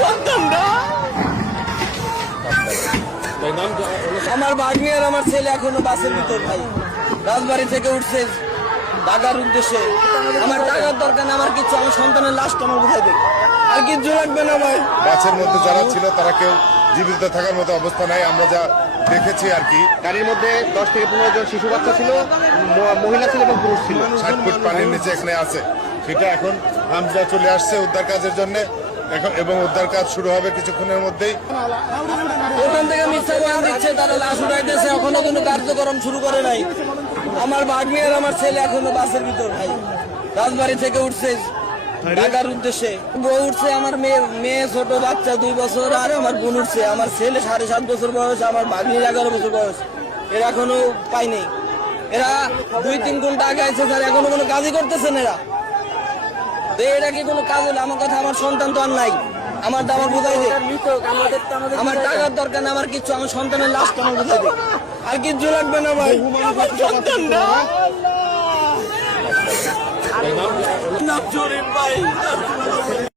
সন্তানটা আমার ভাগ্নে আর আমার ছেলে এখনো বাসের ভিতর ভাই, রাজবাড়ি থেকে উঠছে ঢাকার উদ্দেশ্যে। আমার টাকার দরকার না, আমার কিছু, আমার সন্তানের লাশটা আমার কোথায় দেখ, আর কিছু লাগবে না ভাই। বাসের মধ্যে যারা ছিল তারা কেউ জীবিত থাকার মতো অবস্থা নাই, আমরা যা দেখেছি আর কি। গাড়ির মধ্যে 10 থেকে 15 জন শিশু বাচ্চা ছিল, মহিলা ছিল এবং পুরুষ ছিল। 60 ফুট পানির নিচে এখানে আছে, সেটা এখন হামজা চলে আসছে উদ্ধার কাজের জন্য এখন, এবং উদ্ধার কাজ শুরু হবে কিছুক্ষণের মধ্যেই। ওখান থেকে মিথ্যা বয়ান দিচ্ছে, তারা লাশ উঠাইতেছে, এখনো কোনো কার্যক্রম শুরু করে নাই। আমার ভাগ্নে আর আমার ছেলে এখনো বাসের ভিতর ভাই, রাজবাড়ি থেকে উঠছে ঢাকার উদ্দেশ্যে। বউ উঠছে, আমার মেয়ে ছোট বাচ্চা 2 বছর, আর আমার বোন উঠছে। আমার ছেলে 7.5 বছর বয়স, আমার ভাগ্নির 11 বছর বয়স। এরা এখনো পাইনি। এরা 2-3 ঘন্টা আগে আছে স্যার, এখনো কোনো কাজই করতেছেন এরা। তো এরা কি কোনো কাজ হলো? আমার কথা, আমার সন্তান তো আর নাই, আমার তো আমার বোঝাই দেয়। আমার টাকার দরকার না, আমার কিছু, আমার সন্তানের লাশটা আমার বোঝাই দেয়, আর কিচ্ছু লাগবে না ভাই। আমার সন্তানটা নাম জরিন ভাই।